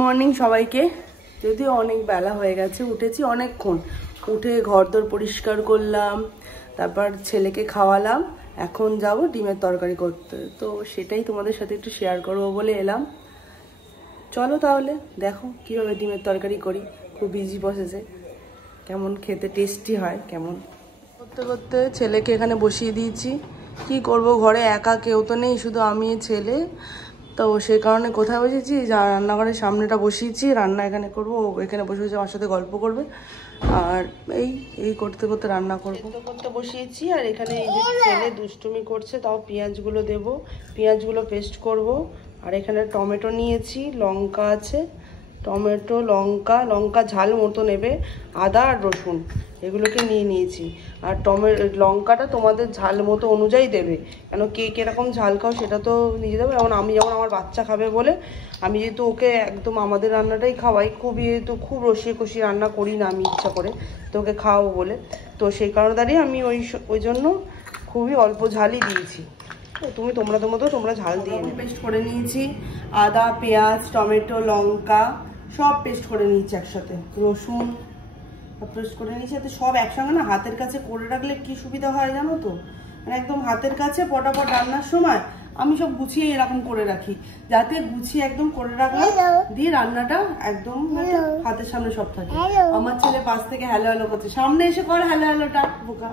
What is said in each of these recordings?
Morning সবাইকে। যদিও অনেক বেলা হয়ে গেছে, উঠেছি অনেকক্ষণ, উঠে ঘরদোর পরিষ্কার করলাম, তারপর ছেলেকে খাওয়ালাম। এখন যাব ডিমের তরকারি করতে, তো সেটাই তোমাদের সাথে একটু শেয়ার করবো বলে এলাম। চলো তাহলে দেখো কীভাবে ডিমের তরকারি করি। খুব ইজি প্রসেসে, কেমন খেতে টেস্টি হয়। কেমন করতে করতে ছেলেকে এখানে বসিয়ে দিয়েছি। কি করব, ঘরে একা কেউ তো নেই, শুধু আমি ছেলে। তো সেই কারণে কোথায় বসেছি, রান্নাঘরের সামনেটা বসিয়েছি, রান্না এখানে করবো। এখানে বসে বসে আমার সাথে গল্প করবে, আর এই করতে করতে রান্না করবো। করতে বসিয়েছি, আর এখানে এই যে ছেলে দুষ্টুমি করছে, তাও পেঁয়াজগুলো দেবো, পেঁয়াজগুলো পেস্ট করব। আর এখানে টমেটো নিয়েছি, লঙ্কা আছে, টমেটো লঙ্কা ঝাল মতো নেবে, আদা আর রসুন এগুলোকে নিয়েছি। আর লঙ্কাটা তোমাদের ঝাল মতো অনুযায়ী দেবে, কেন কে কীরকম ঝাল খাও সেটা তো নিজে দেবে। যেমন আমার বাচ্চা খাবে বলে আমি যেহেতু ওকে একদম আমাদের রান্নাটাই খাওয়াই, খুব রসিয়ে কষিয়ে রান্না করি না আমি ইচ্ছা করে, তো ওকে খাওয়াবো বলে। তো সেই কারণে দাঁড়িয়ে আমি ওই জন্য খুবই অল্প ঝালই দিয়েছি। তোমরা ঝাল দিয়ে পেস্ট করে নিয়েছি, আদা পেঁয়াজ টমেটো লঙ্কা সব পেস্ট করে নিয়েছি একসাথে, রসুন পেস্ট করে নিয়েছি। এতে সব একসঙ্গে না হাতের কাছে করে রাখলে কি সুবিধা হয় জানো তো, মানে একদম হাতের কাছে পটাপট রান্নার সময় আমি সব গুছিয়ে এরকম করে রাখি, যাতে গুছিয়ে একদম করে রাখলাম, দিয়ে রান্নাটা একদম হাতের সামনে সব থাকে। আমার ছেলে পাশ থেকে হ্যালো হ্যালো করছে, সামনে এসে কর হ্যালো হ্যালোটা, বোকা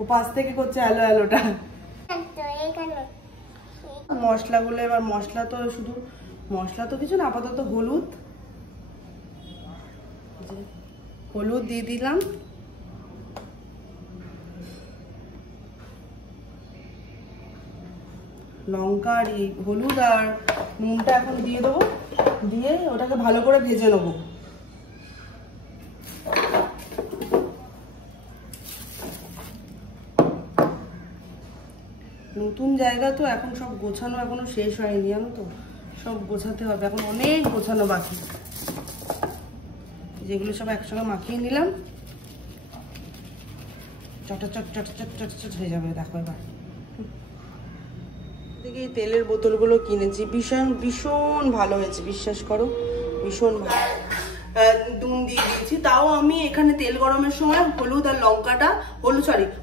ও পাশ থেকে করছে হ্যালো হ্যালোটা। মশলাগুলো এবার, মশলা তো কিছু না, আপাতত হলুদ দিয়ে দিলাম, লঙ্কা আর হলুদ আর নুনটা এখন দিয়ে দেবো, দিয়ে ওটাকে ভালো করে ভেজে নেবো। নতুন জায়গা তো, এখন সব গোছানো এখনো শেষ হয়নি জানো তো, সব গোছাতে হবে, এখন অনেক গোছানো বাকি। যেগুলো সব একসঙ্গে মাখিয়ে নিলাম, চট হয়ে যাবে। দেখো এবার দেখি এই তেলের বোতলগুলো কিনেছি, ভীষণ ভালো হয়েছে, বিশ্বাস করো ভীষণ ভালো। নুন দিয়ে দিয়েছি, তাও আমি এখানে তেল গরমের সময়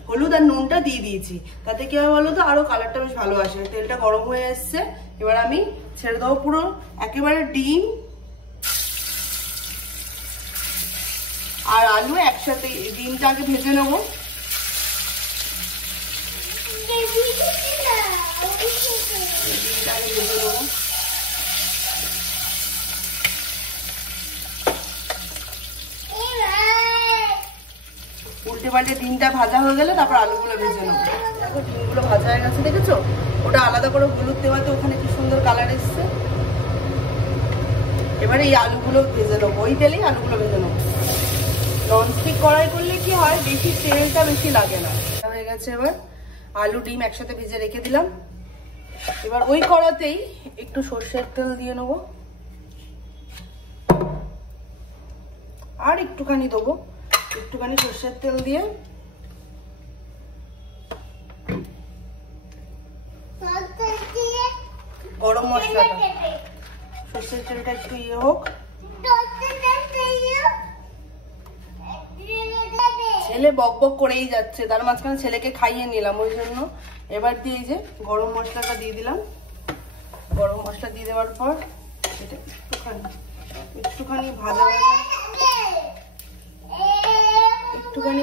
হলুদ আর নুনটা দিয়ে দিয়েছি, তাতে কি হবে বলো তো, আরো কালারটা বেশ ভালো আসে। তেলটা গরম হয়ে এসছে, এবার আমি ছেড়ে দেবো পুরো একেবারে ডিম আর আলু একসাথে। ডিমটা আগে ভেজে নেবো, উল্টে পাল্টে ডিমটা ভাজা হয়ে গেলে তারপর আলুগুলো ভেজে নেবো। দেখো ডিমগুলো ভাজা হয়ে গেছে, দেখেছো? ওটা আলাদা করে হলুদ দেওয়াতে ওখানে কি সুন্দর কালার এসছে। এবারে এই আলুগুলো ভেজে নেবো, ওই তেলেই আলুগুলো ভেজে নেবো। ননস্টিক কড়াই করলে কি হয়, বেশি তেলটা বেশি লাগে না। হয়ে গেছে, এবার আলু ডিম একসাথে ভেজে রেখে দিলাম। এবার ওই কড়াতেই একটু সর্ষের তেল দিয়ে নেবো, আর একটুখানি দেবো, একটুখানি সর্ষের তেল দিয়ে গরম মশলাটা, সর্ষের তেলটা একটু হোক। ছেলে বক বক করেই যাচ্ছে, তার মাঝখানে ছেলেকে খাইয়ে নিলাম ওই জন্য। এবার দিয়ে যে গরম মশলাটা দিয়ে দিলাম, গরম মশলা দিয়ে দেওয়ার পর এটা একটুখানি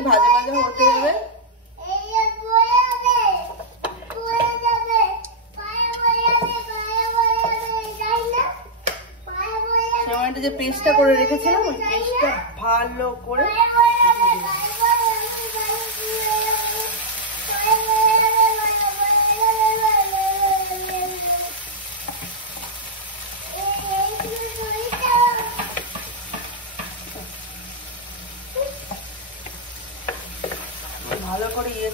ভাজা ভাজা হতে হবে। সেমাইটা যে পেস্টটা করে রেখেছিলাম, ওই পেস্টটা ভালো করে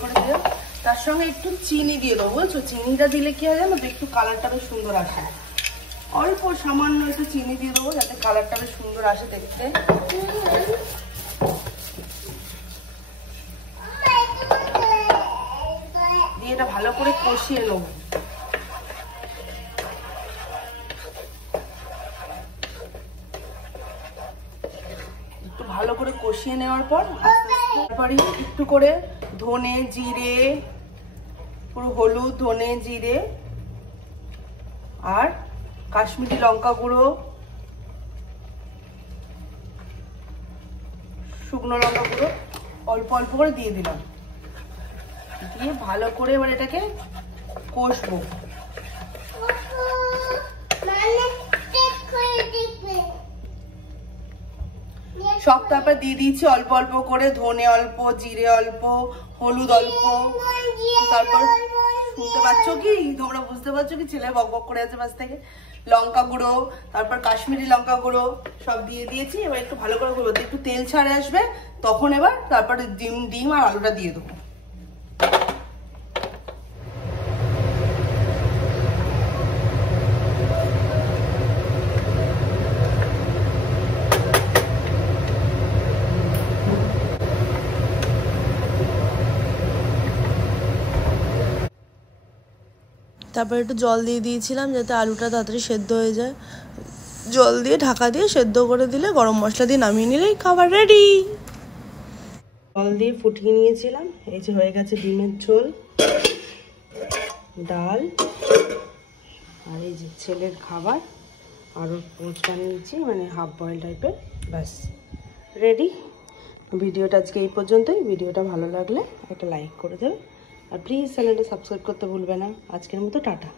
করে দিলাম। তার সঙ্গে একটু চিনি দিয়ে দেবো, বুঝছো? চিনিটা দিলে কি হয় জানো তো, একটু কালারটা বেশ সুন্দর আসে। অল্প সামান্য একটু চিনি দিয়ে দেবো, যাতে কালারটা বেশ সুন্দর আসে দেখতে। দিয়ে এটা ভালো করে কষিয়ে নেবো। ভালো করে কষিয়ে নেওয়ার পর তারপরে একটু করে ধনে জিরে, পুরো হলুদ, ধনে জিরে আর কাশ্মীরি লঙ্কা গুঁড়ো, শুকনো লঙ্কা গুঁড়ো অল্প অল্প করে দিয়ে দিলাম। দিয়ে ভালো করে এবার এটাকে কষবো। সব তারপর দিয়ে দিয়েছি অল্প অল্প করে, ধনে অল্প, জিরে অল্প, হলুদ অল্প। তারপর শুনতে পাচ্ছ কি তোমরা, বুঝতে পারছো কি ছেলে বক বক করে আছে পাশ থেকে? লঙ্কা গুঁড়ো, তারপর কাশ্মীরি লঙ্কা গুঁড়ো সব দিয়ে দিয়েছি। এবার একটু ভালো করে করবো, একটু তেল ছাড়ে আসবে তখন এবার তারপরে ডিম আর আলুটা দিয়ে দেবো। তারপর একটু জল দিয়ে দিয়েছিলাম যাতে আলুটা তাড়াতাড়ি সেদ্ধ হয়ে যায়। জল দিয়ে ঢাকা দিয়ে সেদ্ধ করে দিলে, গরম মশলা দিয়ে নামিয়ে নিলেই খাবার রেডি। জল দিয়ে ফুটিয়ে নিয়েছিলাম, এই যে হয়ে গেছে ডিমের ঝোল, ডাল আর এই যে ছেলের খাবার, আরও পোঁচ বানিয়েছি মানে হাফ বয়েল টাইপের, ব্যাস রেডি। ভিডিওটা আজকে এই পর্যন্তই। ভিডিওটা ভালো লাগলে একটা লাইক করে দেবে আর প্লিজ চ্যানেলটা সাবস্ক্রাইব করতে ভুলবে না। আজকের মতো টাটা।